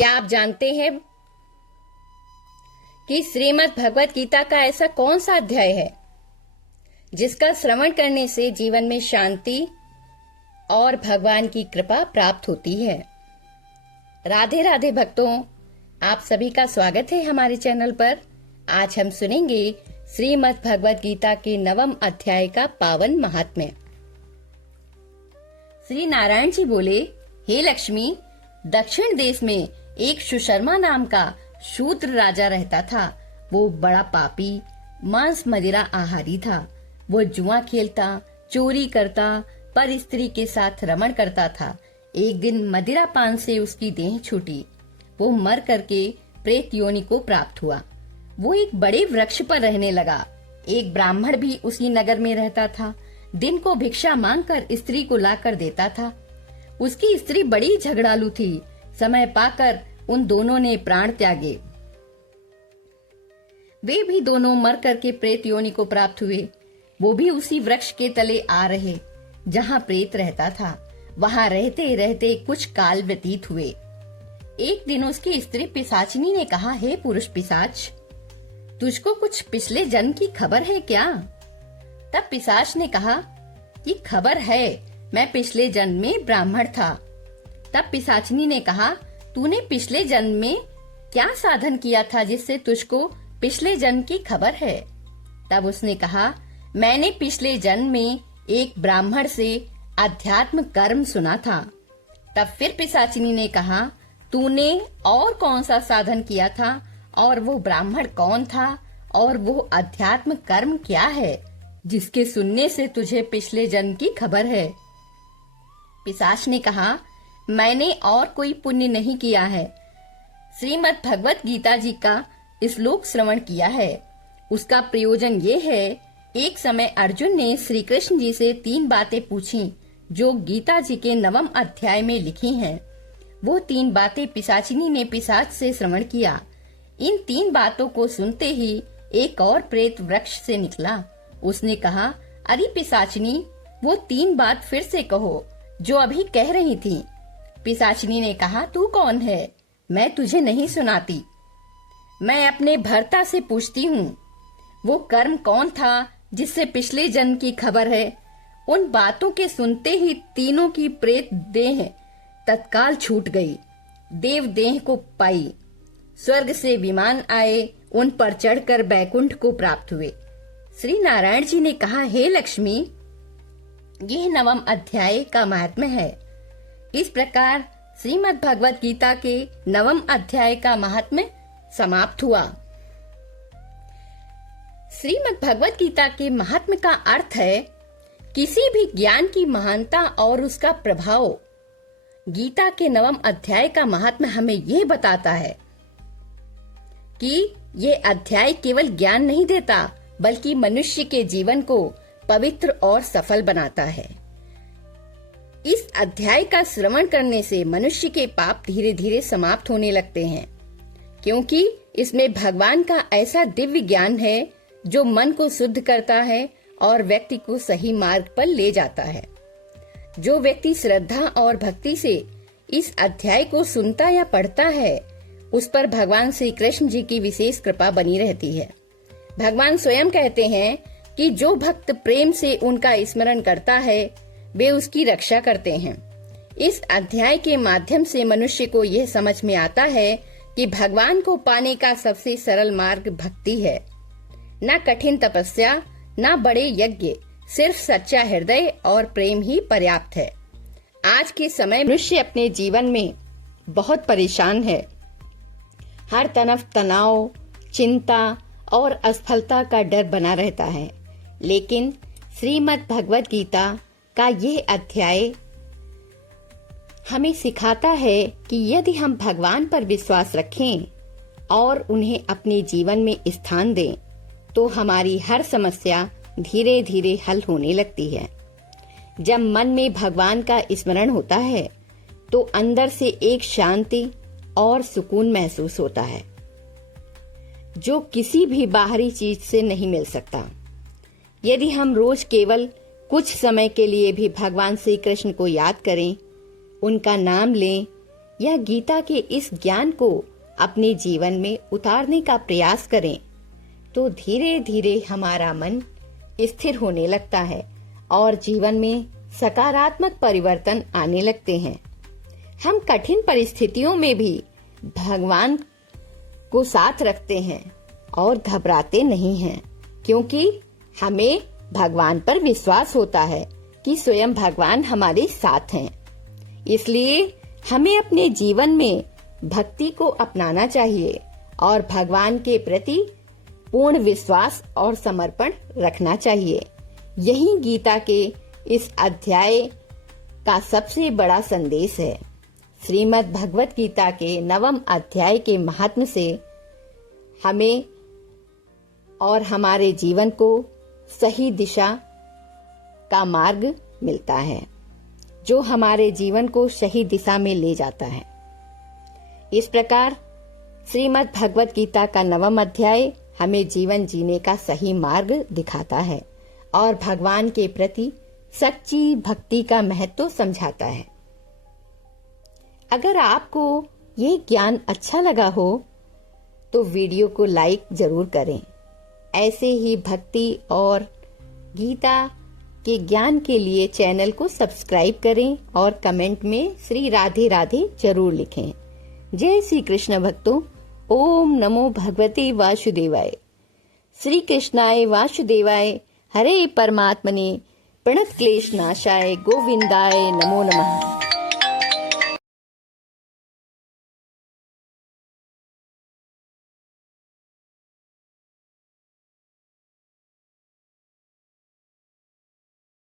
क्या आप जानते हैं कि श्रीमद् भगवत गीता का ऐसा कौन सा अध्याय है जिसका श्रवण करने से जीवन में शांति और भगवान की कृपा प्राप्त होती है। राधे राधे भक्तों, आप सभी का स्वागत है हमारे चैनल पर। आज हम सुनेंगे श्रीमद् भगवत गीता के 9वें अध्याय का पावन महात्म्य। श्री नारायण जी बोले, हे लक्ष्मी, दक्षिण देश में एक सुशर्मा नाम का शूद्र राजा रहता था। वो बड़ा पापी, मांस मदिरा आहारी था। वो जुआ खेलता, चोरी करता, पर स्त्री के साथ रमण करता था। एक दिन मदिरा पान से उसकी देह छूटी। वो मर करके प्रेत योनि को प्राप्त हुआ। वो एक बड़े वृक्ष पर रहने लगा। एक ब्राह्मण भी उसी नगर में रहता था। दिन को भिक्षा मांगकर स्त्री को लाकर देता था। उसकी स्त्री बड़ी झगड़ालू थी। समय पाकर उन दोनों ने प्राण त्यागे। वे भी दोनों मर करके प्रेत योनि को प्राप्त हुए। वो भी उसी वृक्ष के तले आ रहे जहाँ प्रेत रहता था। वहाँ रहते रहते कुछ काल व्यतीत हुए। एक दिन उसकी स्त्री पिशाचिनी ने कहा, हे पुरुष पिशाच, तुझको कुछ पिछले जन्म की खबर है क्या? तब पिशाच ने कहा कि खबर है, मैं पिछले जन्म में ब्राह्मण था। तब पिशाचिनी ने कहा, तूने पिछले जन्म में क्या साधन किया था जिससे तुझको पिछले जन्म की खबर है? तब उसने कहा, मैंने पिछले जन्म में एक ब्राह्मण से अध्यात्म कर्म सुना था। तब फिर पिशाचिनी ने कहा, तूने और कौन सा साधन किया था, और वो ब्राह्मण कौन था, और वो अध्यात्म कर्म क्या है जिसके सुनने से तुझे पिछले जन्म की खबर है? पिशाच ने कहा, मैंने और कोई पुण्य नहीं किया है। श्रीमद् भगवत गीता जी का श्लोक श्रवण किया है। उसका प्रयोजन ये है, एक समय अर्जुन ने श्री कृष्ण जी से 3 बातें पूछी जो गीता जी के 9वें अध्याय में लिखी हैं। वो 3 बातें पिशाचिनी ने पिशाच से श्रवण किया। इन 3 बातों को सुनते ही एक और प्रेत वृक्ष से निकला। उसने कहा, अरे पिशाचिनी, वो 3 बात फिर से कहो जो अभी कह रही थी। पिशाचिनी ने कहा, तू कौन है? मैं तुझे नहीं सुनाती। मैं अपने भर्ता से पूछती हूँ। वो कर्म कौन था जिससे पिछले जन्म की खबर है? उन बातों के सुनते ही तीनों की प्रेत देह तत्काल छूट गई। देव देह को पाई। स्वर्ग से विमान आए, उन पर चढ़कर बैकुंठ को प्राप्त हुए। श्री नारायण जी ने कहा, हे लक्ष्मी, यह 9वें अध्याय का महात्म्य है। इस प्रकार श्रीमद् भगवत गीता के 9वें अध्याय का महात्म्य समाप्त हुआ। श्रीमद् भगवत गीता के महात्म्य का अर्थ है, किसी भी ज्ञान की महानता और उसका प्रभाव। गीता के 9वें अध्याय का महात्म्य हमें यह बताता है कि ये अध्याय केवल ज्ञान नहीं देता, बल्कि मनुष्य के जीवन को पवित्र और सफल बनाता है। इस अध्याय का श्रवण करने से मनुष्य के पाप धीरे धीरे समाप्त होने लगते हैं, क्योंकि इसमें भगवान का ऐसा दिव्य ज्ञान है जो मन को शुद्ध करता है और व्यक्ति को सही मार्ग पर ले जाता है। जो व्यक्ति श्रद्धा और भक्ति से इस अध्याय को सुनता या पढ़ता है, उस पर भगवान श्री कृष्ण जी की विशेष कृपा बनी रहती है। भगवान स्वयं कहते हैं कि जो भक्त प्रेम से उनका स्मरण करता है, वे उसकी रक्षा करते हैं। इस अध्याय के माध्यम से मनुष्य को यह समझ में आता है कि भगवान को पाने का सबसे सरल मार्ग भक्ति है। न कठिन तपस्या, न बड़े यज्ञ, सिर्फ सच्चा हृदय और प्रेम ही पर्याप्त है। आज के समय मनुष्य अपने जीवन में बहुत परेशान है। हर तरफ तनाव, चिंता और असफलता का डर बना रहता है। लेकिन श्रीमद् भगवत गीता का यह अध्याय हमें सिखाता है कि यदि हम भगवान पर विश्वास रखें और उन्हें अपने जीवन में स्थान दें, तो हमारी हर समस्या धीरे धीरे हल होने लगती है। जब मन में भगवान का स्मरण होता है, तो अंदर से एक शांति और सुकून महसूस होता है, जो किसी भी बाहरी चीज से नहीं मिल सकता। यदि हम रोज केवल कुछ समय के लिए भी भगवान श्री कृष्ण को याद करें, उनका नाम लें या गीता के इस ज्ञान को अपने जीवन में उतारने का प्रयास करें तो धीरे धीरे हमारा मन स्थिर होने लगता है और जीवन में सकारात्मक परिवर्तन आने लगते हैं। हम कठिन परिस्थितियों में भी भगवान को साथ रखते हैं और घबराते नहीं हैं, क्योंकि हमें भगवान पर विश्वास होता है कि स्वयं भगवान हमारे साथ हैं। इसलिए हमें अपने जीवन में भक्ति को अपनाना चाहिए और भगवान के प्रति पूर्ण विश्वास और समर्पण रखना चाहिए। यही गीता के इस अध्याय का सबसे बड़ा संदेश है। श्रीमद् भगवत गीता के 9वें अध्याय के महात्म से हमें और हमारे जीवन को सही दिशा का मार्ग मिलता है, जो हमारे जीवन को सही दिशा में ले जाता है। इस प्रकार श्रीमद् भगवत गीता का 9वां अध्याय हमें जीवन जीने का सही मार्ग दिखाता है और भगवान के प्रति सच्ची भक्ति का महत्व समझाता है। अगर आपको ये ज्ञान अच्छा लगा हो तो वीडियो को लाइक जरूर करें। ऐसे ही भक्ति और गीता के ज्ञान के लिए चैनल को सब्सक्राइब करें और कमेंट में श्री राधे राधे जरूर लिखें। जय श्री कृष्ण भक्तों। ओम नमो भगवते वासुदेवाय। श्री कृष्णाय वासुदेवाय हरे परमात्मने प्रणत क्लेश नाशाय गोविंदाय नमो नमः।